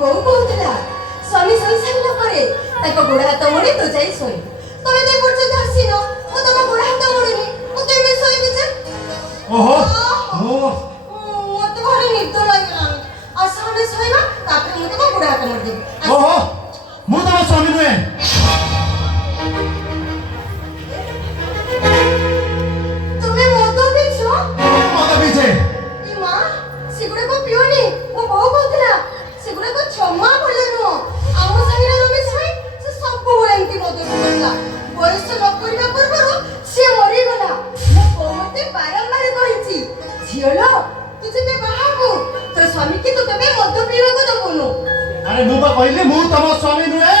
ବୋଉ କହୁଥିଲା ସ୍ୱାମୀ ଶୋଇ ସାରିଲା ପରେ ତାଙ୍କ ଗୋଡ଼ ହାତ ମୋଡ଼ି ତୁ ଯାଇ ଶୋଇ। ତମେ ତ ପର୍ଯ୍ୟନ୍ତ ଆସିନ, ମୁଁ ତମ ଗୋଡ଼ ହାତ ମୋଡ଼ିନି, ମୁଁ କେମିତି ଶୋଇବି ଯେ? ଓହୋ ମତେ ଭାରି ନିଦ ଲାଗିଲାଣି। ଆସ ଆମେ ଶୋଇବା, ତାପରେ ମୁଁ ତମ ଗୋଡ଼ ହାତ ମୋଡ଼ିଦେବି। ଓହୋ ମୁଁ ତମ ସ୍ୱାମୀ ନୁହେଁ। তুমি মদ পিছ? ମଦ ପିଇଛେ। ଏ ମା ସେଗୁଡାକ ପିଅନି, ମୋ ବୋଉ କହୁଥିଲା ସେଗୁଡାକ ଜମା ଭଲ ନୁହଁ। ଆମ ସାଙ୍ଗରେ ନ ମିଶି ସେ ସବୁବେଳେ ଏମିତି ମଦ ପିଉଥିଲା। ବୟସ ନ କରିବା ପୂର୍ବରୁ ସେ ମରିଗଲା। ମୋ ବୋଉ ମତେ ବାରମ୍ବାର କହିଛି, ଝିଅ ଲୋ ତୁ ଯେବେ ବାହା ହବୁ ତୋ ସ୍ୱାମୀକି ତୁ କେବେ ମଦ ପିଇବାକୁ ଦବୁନୁ। ଆରେ ମୁଁ ବା କହିଲି ମୁଁ ତମ ସ୍ୱାମୀ ନୁହେଁ।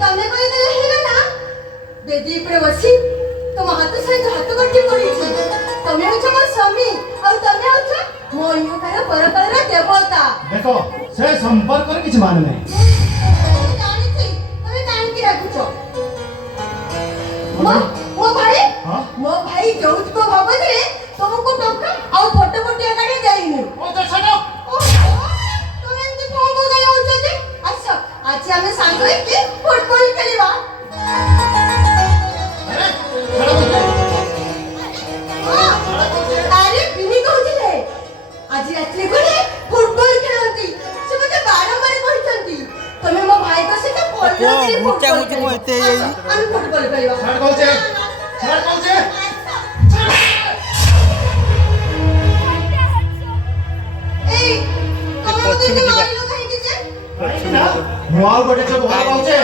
ତମେ କହିଦେଲେ ହେଇଗଲା। ବେଦି ଉପରେ ବସି ତମ ହାତ ସହିତ ହାତ ଗଣ୍ଠି ପଡ଼ିଛି। ତମେ ହଉଛ ମୋ ସ୍ୱାମୀ ଆଉ ତମେ ହଉଛ ମୋ ଇହକାର ପରକାଳର ଦେବତା। ଦେଖ ସେ ସମ୍ପର୍କରେ କିଛି ମାନେ ନାହିଁ। ମୁଁ ଜାଣିଛି ତମେ କାହିଁକି ରାଗୁଛ। ମୋ ଭାଇ ଯୌତୁକ ବାବଦରେ ତମକୁ ଟଙ୍କା ଆଉ ଫଟୋ ଗାଡ଼ି ଦେଇନି। ତମେ ଏମିତି କଣ ବୋଗାଇ ହଉଛ ଯେ? ଆସ ଆଜି ଆମେ ସାଙ୍ଗ ହେଇକି ଫୁଟବଲ ଖେଳିବା। ଆରେ ବିନି କହୁଥିଲେ ଆଜି ରାତିରେ ଗଲେ ଫୁଟବଲ ଖେଳନ୍ତି। ସେ ମତେ ବାରମ୍ବାର କହିଛନ୍ତି ତମେ ମୋ ଭାଇଙ୍କ ସହିତ ଆମେ ଫୁଟବଲ ଖେଳିବା। ଏଇ ତମେ ମତେ ମାରିଲ କାହିଁକି ଯେ? ମୁଁ ଆଉ ଗୋଟେ ଭଲ ପାଉଛେ।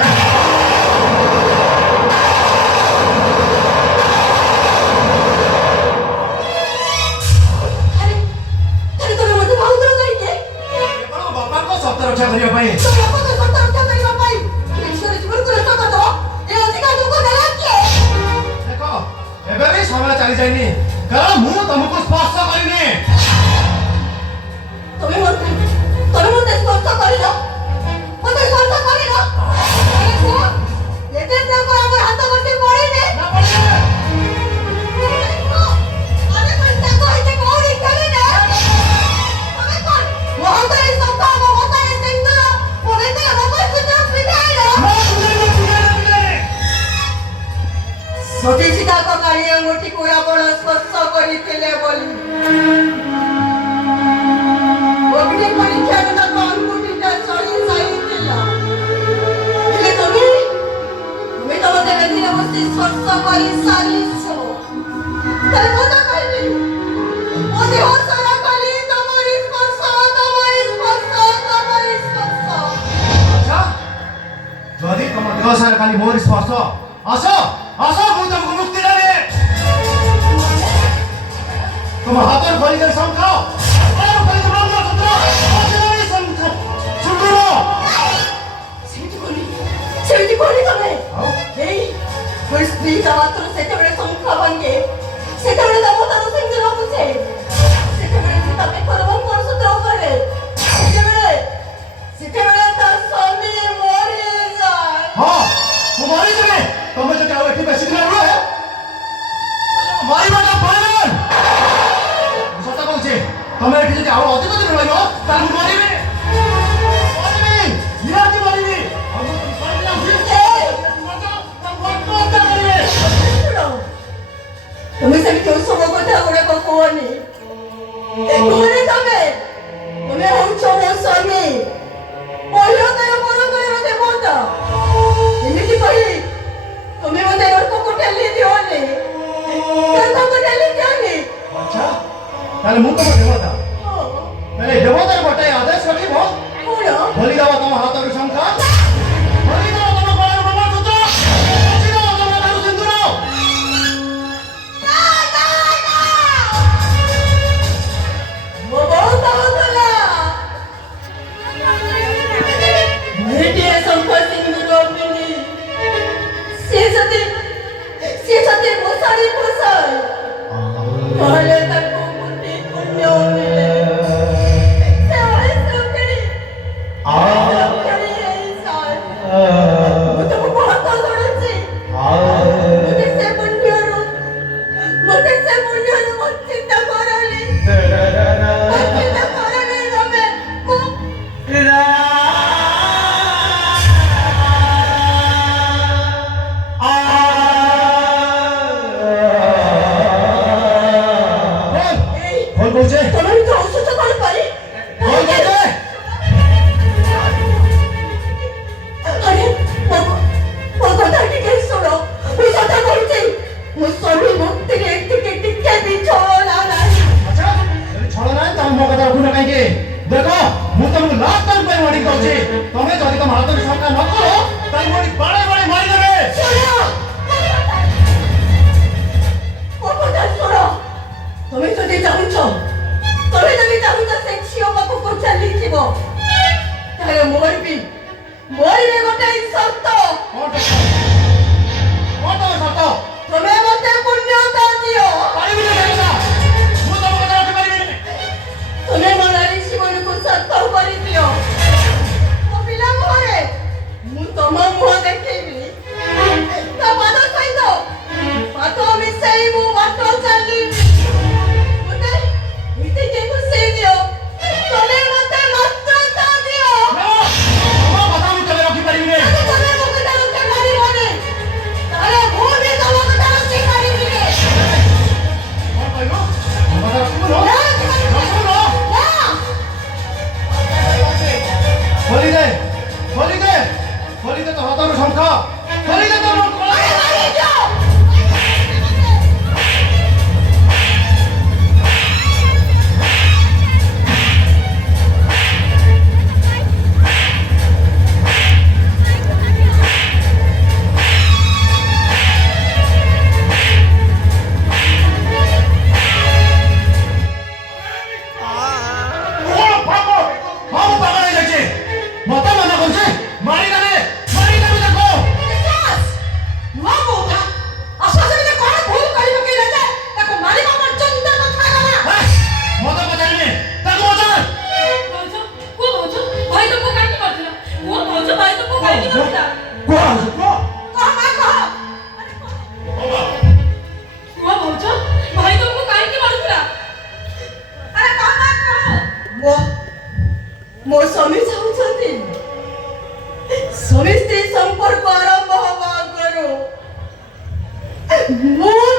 ରକ୍ଷା କରିବା ପାଇଁ ଦେଖ ଏବେ ବି ସମୟ ଚାଲି ଯାଇନି, କାରଣ ମୁଁ ତମକୁ ସ୍ପର୍ଶ କରିନି। ତମେ ମତେ ସ୍ପର୍ଶ କରିନ, ମତେ ସ୍ପର୍ଶ କରିନ। ଏବେ ଆମର ହାତ ଗଣ୍ଠି ପଡ଼ିଲେ ସତୀଚିତାଙ୍କ କାଳି ଆଙ୍ଗୁଠିକୁ ଆପଣ ସ୍ପର୍ଶ କରିଥିଲେ ବୋଲି ଅଗ୍ନି ପରୀକ୍ଷାରେ ତାଙ୍କ ଆଙ୍ଗୁଠିଟା ଚଳି ଯାଇଥିଲା। ହେଲେ ତମେ ତ ମତେ ବେଦିରେ ବସି ସ୍ପର୍ଶ କରି ସାରିଛ। ତାହେଲେ ମୁଁ ତ କହିବି ମୋ ଦେହ ସାରା ଖାଲି ତମରି ସ୍ପର୍ଶ, ତମରି ସ୍ପର୍ଶ, ତମରି ସ୍ପର୍ଶ। ଆଚ୍ଛା ଯଦି ତମ ଦେହ ସାରା ଖାଲି ମୋରି ସ୍ପର୍ଶ, ଆସ ଆସ ମୁଁ ତମକୁ ମୁକ୍ତି ଦେବି। ତମ ହାତର ଖୋଲିଦେବି ଶଙ୍ଖ, ସେମିତି କଲି ତମେ ଏଇ ସ୍ତ୍ରୀ ମାତ୍ର ସେତେବେଳେ ଶଙ୍ଖ ଭାଙ୍ଗେ, ସେତେବେଳେ ଦେବତାର ସିନ୍ଦୁର ବୁଝେ, ସେତେବେଳେ ତା ବେକର ମଙ୍ଗଳସୂତ୍ର ଉପରେ, ସେତେବେଳେ ତା ସ୍ୱାମୀ ମରିଯାଏ। ହଁ ମୁଁ ମରିଯିବି। ତମେ ଯଦି ଆଉ ଏଠି ବେଶୀ ଦିନ ରୁହେ ମରିବାଟା ଫାଇନାଲ। ମୁଁ ସତ କହୁଛି, ତମେ ଏଠି ଯଦି ଆଉ ଅଧିକ ଦିନ ରହିବ ତାହେଲେ ମୁଁ ମରିବି, ନିହାତି ମରିବି। তুমি ସେମିତି ସବୁ କଥା ଗୁଡ଼ାକ କୁହନି। ତମେ ହଉଛ ମୋ ସ୍ୱାମୀ, ପରକାର ଦେବତା। ଏମିତି କହି তুমি মতে নরকକୁ ঠেলি দিওনি, নরকକୁ ঠেলি দিওনি। আচ্ছা তাহলে ମୁଁ ତମ ଦେବତା, ତାହେଲେ ଦେବତାର ଗୋଟେ ଆଦେଶ ରଖିବ, ଖୋଲି ଦେବ ତମ ହାତରୁ ଶଙ୍ଖ, ଖୋଲି ଦେବ ତମ ଗଳାର ମଙ୍ଗଳସୂତ୍ର, ଖୋଲି ଦେବ ତମ ହାତରୁ ସିନ୍ଦୁର। ମୋ ବୋଉ କହୁଥିଲା ଏଟିଏ ଶଙ୍ଖ ସିନ୍ଦୁର ପିନ୍ଧି ସିଏ ଯଦି ମଶାଣି ପୋଷାଏ ତାହେଲେ ତାକୁ କୋଟି ପୁଣ୍ୟ ମିଳେ। ମୁଁ ତମକୁ ହାତ ଧରୁଛି, ମୋତେ ସେ ପୁଣ୍ୟରୁ ବଞ୍ଚିତ କରଲି ତମେ। କାହିଁକି ମାରୁଥିଲା? କୁହ କୁହ କହ ମା କହ। କୁହ ଭାଉଜ, ଭାଇ ତମକୁ କାହିଁକି ମାରୁଥିଲା? ଆରେ କହ ମା କହ। ମୋ ସ୍ୱାମୀ ଚାହୁଁଛନ୍ତି ସ୍ୱାମୀ ସ୍ତ୍ରୀ ସମ୍ପର୍କ ଆରମ୍ଭ ହେବା ଆଗରୁ ମୁଁ